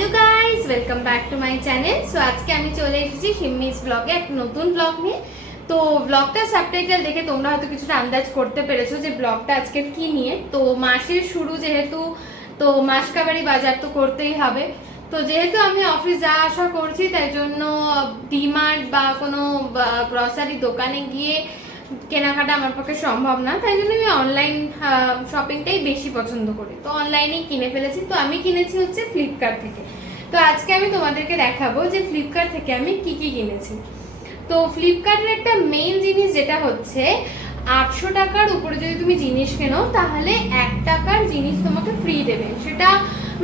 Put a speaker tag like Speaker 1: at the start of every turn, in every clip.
Speaker 1: Hello guys welcome back to my channel so আজকে আমি চলে এসেছি হিম্মিস ব্লগে এক নতুন ব্লগ নিয়ে। তো ব্লগটা সাবটাইটেল দেখে তোমরা হয়তো কিছুটা আন্দাজ করতে পেরেছ যে ব্লগটা আজকের কি নিয়ে। তো, মাসের শুরু যেহেতু, তো মাসকাবারি বাজার তো করতেই হবে। তো, যেহেতু আমি অফিস যাওয়া আসা করছি, তাই জন্য ডিমার্ট বা কোনো গ্রসারি দোকানে গিয়ে কেনাকাটা আমার পক্ষে সম্ভব না, তাই জন্য আমি অনলাইন শপিংটাই বেশি পছন্দ করি। তো অনলাইনেই কিনে ফেলেছি। তো আমি কিনেছি হচ্ছে ফ্লিপকার্ট থেকে। তো আজকে আমি তোমাদেরকে দেখাবো যে ফ্লিপকার্ট থেকে আমি কি কি কিনেছি। তো ফ্লিপকার্টের একটা মেইন জিনিস যেটা হচ্ছে, আটশো টাকার উপরে যদি তুমি জিনিস কেনো, তাহলে এক টাকার জিনিস তোমাকে ফ্রি দেবে। সেটা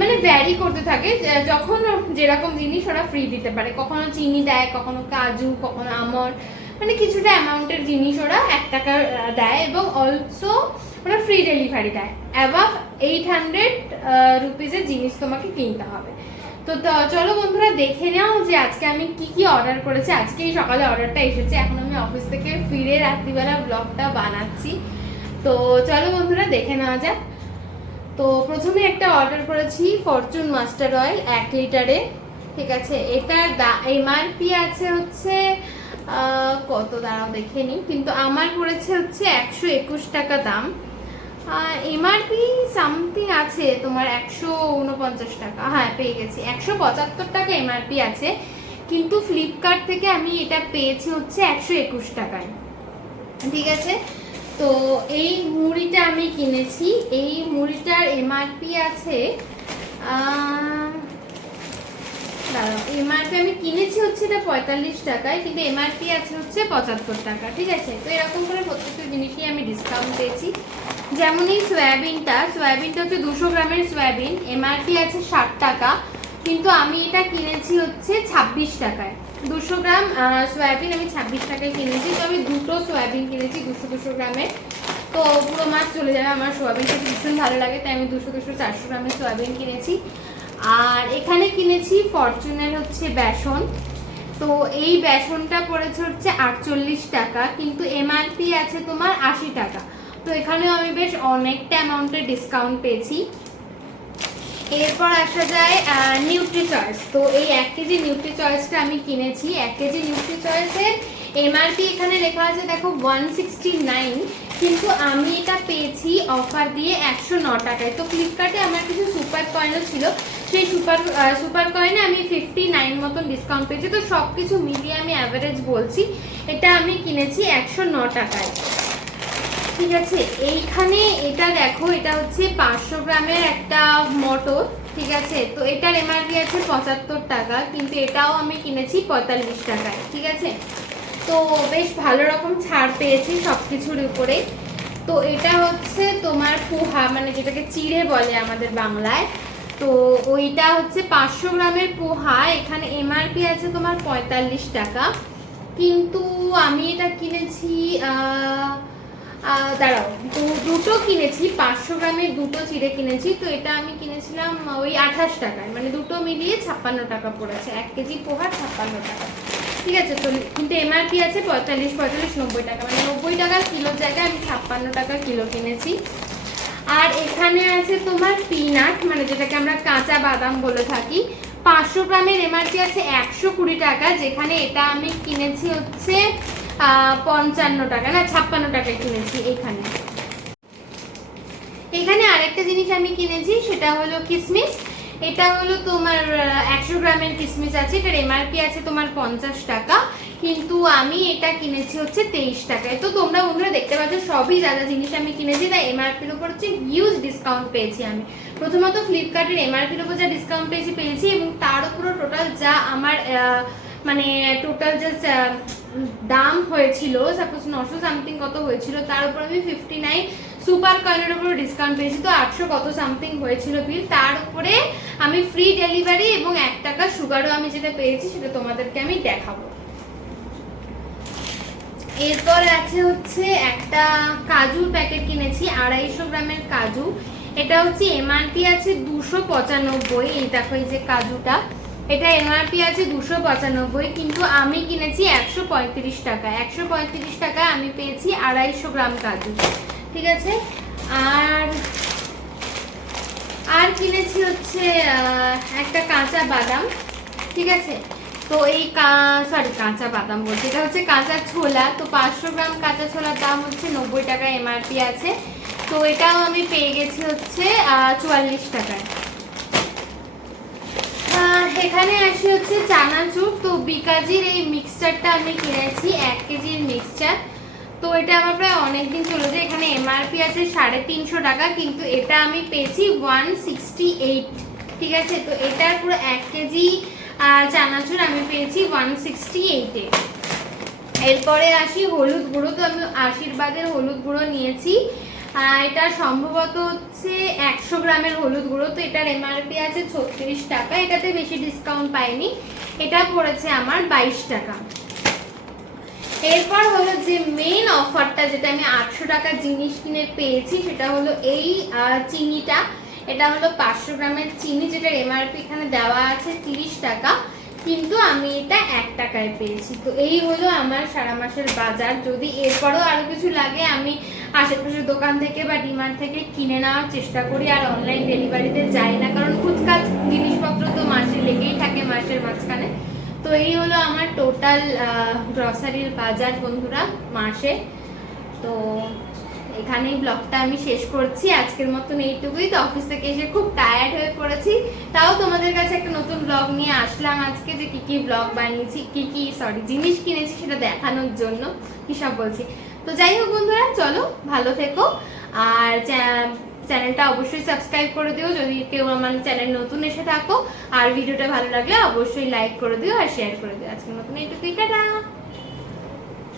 Speaker 1: মানে ভ্যারি করতে থাকে। যখন যেরকম জিনিস ওরা ফ্রি দিতে পারে। কখনো চিনি দেয়, কখনো কাজু, কখনো আমর মানে কিছুটা অ্যামাউন্টের জিনিস ওরা এক টাকা দেয় এবং অলসো ওরা ফ্রি ডেলিভারি দেয়। অ্যাবাভ এইট হান্ড্রেড রুপিজের জিনিস তোমাকে কিনতে হবে। তো চলো বন্ধুরা, দেখে নাও যে আজকে আমি কি কি অর্ডার করেছি। আজকে এই সকালে অর্ডারটা এসেছে। এখন আমি অফিস থেকে ফিরে রাত্রিবেলা ব্লগটা বানাচ্ছি। তো, চলো বন্ধুরা, দেখে নেওয়া যাক। তো, প্রথমে একটা অর্ডার করেছি ফরচুন মাস্টার অয়েল এক লিটারে ঠিক আছে? এটার দা এমআরপি আছে হচ্ছে কত দাঁড়াও দেখে নিই। কিন্তু আমার পড়েছে হচ্ছে একশো একুশ টাকা দাম। এমআরপি সামথিং আছে তোমার একশো উনপঞ্চাশ টাকা। হ্যাঁ পেয়ে গেছি। একশো পঁচাত্তর টাকা এমআরপি আছে। কিন্তু ফ্লিপকার্ট থেকে আমি এটা পেয়েছি হচ্ছে একশো একুশ টাকায়। ঠিক আছে? তো এই মুড়িটা আমি কিনেছি। এই মুড়িটার এমআরপি আছে এমআরপি আমি কিনেছি হচ্ছে এটা পঁয়তাল্লিশ টাকায়, কিন্তু এমআরপি আছে হচ্ছে পঁচাত্তর টাকা, ঠিক আছে? তো এরকম করে প্রত্যেকটা জিনিসই আমি ডিসকাউন্ট পেয়েছি। যেমন এই সয়াবিনটা সয়াবিনটা হচ্ছে দুশো গ্রামের সয়াবিন এমআরপি আছে ষাট টাকা, কিন্তু আমি এটা কিনেছি হচ্ছে ছাব্বিশ টাকায়। দুশো গ্রাম সয়াবিন আমি ছাব্বিশ টাকায় কিনেছি, তো আমি দুটো সয়াবিন কিনেছি দুশো দুশো গ্রামের তো পুরো মাছ চলে যাবে, আমার সোয়াবিন খেতে ভীষণ ভালো লাগে, তাই আমি দুশো দুশো চারশো গ্রামের সোয়াবিন কিনেছি। আর এখানে কিনেছি ফরচুনের হচ্ছে বেসন। তো এই বেসনটা পড়েছে হচ্ছে আটচল্লিশ টাকা, কিন্তু এমআরপি আছে তোমার আশি টাকা। তো এখানেও আমি বেশ অনেকটা অ্যামাউন্টের ডিসকাউন্ট পেয়েছি। এরপর আসা যায় নিউট্রি চয়েস তো এই এক কেজি নিউট্রি চয়েসটা আমি কিনেছি। এক কেজি নিউট্রি চয়েসের এমআরপি এখানে লেখা আছে, দেখো ওয়ান সিক্সটি নাইন কিন্তু আমি এটা পেয়েছি অফার দিয়ে একশো ন টাকায়। তো ফ্লিপকার্টে আমার কিছু সুপার কয়েনও ছিল। সেই সুপার সুপার কয়েনে আমি ফিফটি নাইন মতন ডিসকাউন্ট পেয়েছি। তো সব কিছু মিলিয়ে আমি অ্যাভারেজ বলছি, এটা আমি কিনেছি একশো ন টাকায়। ঠিক আছে? এইখানে এটা দেখো, এটা হচ্ছে পাঁচশো গ্রামের একটা মটর ঠিক আছে? তো এটার এমআরপি আছে পঁচাত্তর টাকা, কিন্তু এটাও আমি কিনেছি পঁয়তাল্লিশ টাকায়, ঠিক আছে? তো বেশ ভালো রকম ছাড় পেয়েছি সব কিছুর উপরে। তো এটা হচ্ছে তোমার পোহা মানে যেটাকে চিড়ে বলে আমাদের বাংলায়। তো ওইটা হচ্ছে পাঁচশো গ্রামের পোহা, এখানে এমআরপি আছে তোমার পঁয়তাল্লিশ টাকা। কিন্তু আমি এটা কিনেছি দাঁড়াও তো দুটো কিনেছি, পাঁচশো গ্রামের দুটো চিড়ে কিনেছি, তো এটা আমি কিনেছিলাম ওই আঠাশ টাকায় মানে দুটো মিলিয়ে ছাপ্পান্ন টাকা পড়েছে, এক কেজি পোহা ছাপ্পান্ন টাকা। ঠিক আছে, তো কিন্তু এমআরপি আছে পঁয়তাল্লিশ পঁয়তাল্লিশ, নব্বই টাকা মানে নব্বই টাকা কিলোর জায়গায় আমি ছাপ্পান্ন টাকা কিলো কিনেছি। আর এখানে আছে তোমার পিনাট মানে যেটাকে আমরা কাঁচা বাদাম বলে থাকি। পাঁচশো গ্রামের এমআরপি আছে একশো কুড়ি টাকা, যেখানে এটা আমি কিনেছি হচ্ছে পঞ্চান্ন টাকা, না ছাপ্পান্ন টাকায় কিনেছি এখানে। এখানে আরেকটা জিনিস আমি কিনেছি, সেটা হলো কিসমিস। এটা হলো তোমার একশো গ্রামের কিসমিস আছে, এটার এমআরপি আছে তোমার পঞ্চাশ টাকা, কিন্তু আমি এটা কিনেছি হচ্ছে তেইশ টাকায়। তো তোমরা বন্ধুরা দেখতে পাচ্ছ, সবই যা যা জিনিস আমি কিনেছি, তাই এমআরপির উপর হচ্ছে হিউজ ডিসকাউন্ট পেয়েছি আমি। প্রথমত ফ্লিপকার্টের এমআরপির উপর যা ডিসকাউন্ট পেয়েছি পেয়েছি, এবং তার উপরও টোটাল যা আমার মানে টোটাল যে দাম হয়েছিল সাপোজ নশো সামথিং কত হয়েছিল, তার উপর আমি ফিফটি নাইন সুপার কয়েনের উপর ডিসকাউন্ট পেয়েছি। তো আটশো কত সামথিং হয়েছিল বিল তার উপরে আমি ফ্রি ডেলিভারি এবং এক টাকা সুগারও আমি যেটা পেয়েছি, সেটা তোমাদেরকে আমি দেখাবো। এরপর আছে হচ্ছে একটা কাজুর প্যাকেট কিনেছি, আড়াইশো গ্রামের কাজু। এটা হচ্ছে এমআরপি আছে দুশো পঁচানব্বই, এই দেখো এই যে কাজুটা। এটা এমআরপি আছে দুশো পঁচানব্বই, কিন্তু আমি কিনেছি একশো পঁয়ত্রিশ টাকা। একশো পঁয়ত্রিশ টাকা আমি পেয়েছি আড়াইশো গ্রাম কাজু। ঠিক আছে? আর আর কিনেছি হচ্ছে একটা কাঁচা বাদাম, ঠিক আছে? তো এই সরি কাঁচা বাদাম বলছি। এটা হচ্ছে কাঁচা ছোলা, তো পাঁচশো গ্রাম কাঁচা ছোলার দাম হচ্ছে নব্বই টাকা এমআরপি আছে। তো এটাও আমি পেয়ে গেছি হচ্ছে চুয়াল্লিশ টাকায়। এখানে আসি হচ্ছে চানাচুর। তো বিকাজির এই মিক্সচারটা আমি কিনেছি, এক কেজির মিক্সচার তো এটা আমার প্রায় অনেকদিন চলে যায় এখানে এমআরপি আছে সাড়ে তিনশো টাকা, কিন্তু এটা আমি পেয়েছি ওয়ান সিক্সটি এইট ঠিক আছে? তো এটার পুরো এক কেজি চানাচুর আমি পেয়েছি ওয়ান সিক্সটি এইটে এরপরে আসি হলুদ গুঁড়ো, তো আমি আশীর্বাদের হলুদ গুঁড়ো নিয়েছি। এটা সম্ভবত হচ্ছে একশো গ্রামের হলুদ গুঁড়ো, তো এটার এমআরপি আছে ছত্রিশ টাকা, এটাতে বেশি ডিসকাউন্ট পাইনি। এটা পড়েছে আমার বাইশ টাকা। এরপর হলো যে মেইন অফারটা যেটা আমি আটশো টাকার জিনিস কিনে পেয়েছি, সেটা হলো এই চিনিটা। এটা হলো পাঁচশো গ্রামের চিনি, যেটার এমআরপি এখানে দেওয়া আছে তিরিশ টাকা। কিন্তু আমি এটা এক টাকায় পেয়েছি। তো এই হলো আমার সারা মাসের বাজার। যদি এরপরও আরও কিছু লাগে, আমি আশেপাশের দোকান থেকে বা ডিমার্ট থেকে কিনে নেওয়ার চেষ্টা করি, আর অনলাইন ডেলিভারিতে যাই না। কারণ কুচকাচ জিনিসপত্র তো মাসে লেগেই থাকে, মাসের মাঝখানে। তো এই হলো আমার টোটাল গ্রসারির বাজার বন্ধুরা মাসে। তো এখানেই ব্লগটা আমি শেষ করছি। আজকের মতন এইটুকুই। তো অফিস থেকে এসে খুব টায়ার্ড হয়ে পড়েছি। তাও তোমাদের কাছে একটা নতুন ব্লগ নিয়ে আসলাম আজকে যে কি কি ব্লগ বানিয়েছি, কি কি সরি জিনিস কিনেছি সেটা দেখানোর জন্য। কি সব বলছি? তো যাই হোক বন্ধুরা, চলো, ভালো থেকো। আর চ্যানেলটা অবশ্যই সাবস্ক্রাইব করে দিও। যদি কেউ আমার চ্যানেল নতুন এসে থাকো আর ভিডিওটা ভালো লাগলে অবশ্যই লাইক করে দিও আর শেয়ার করে দিও। আজকের মতন এইটুকুই, টাটা।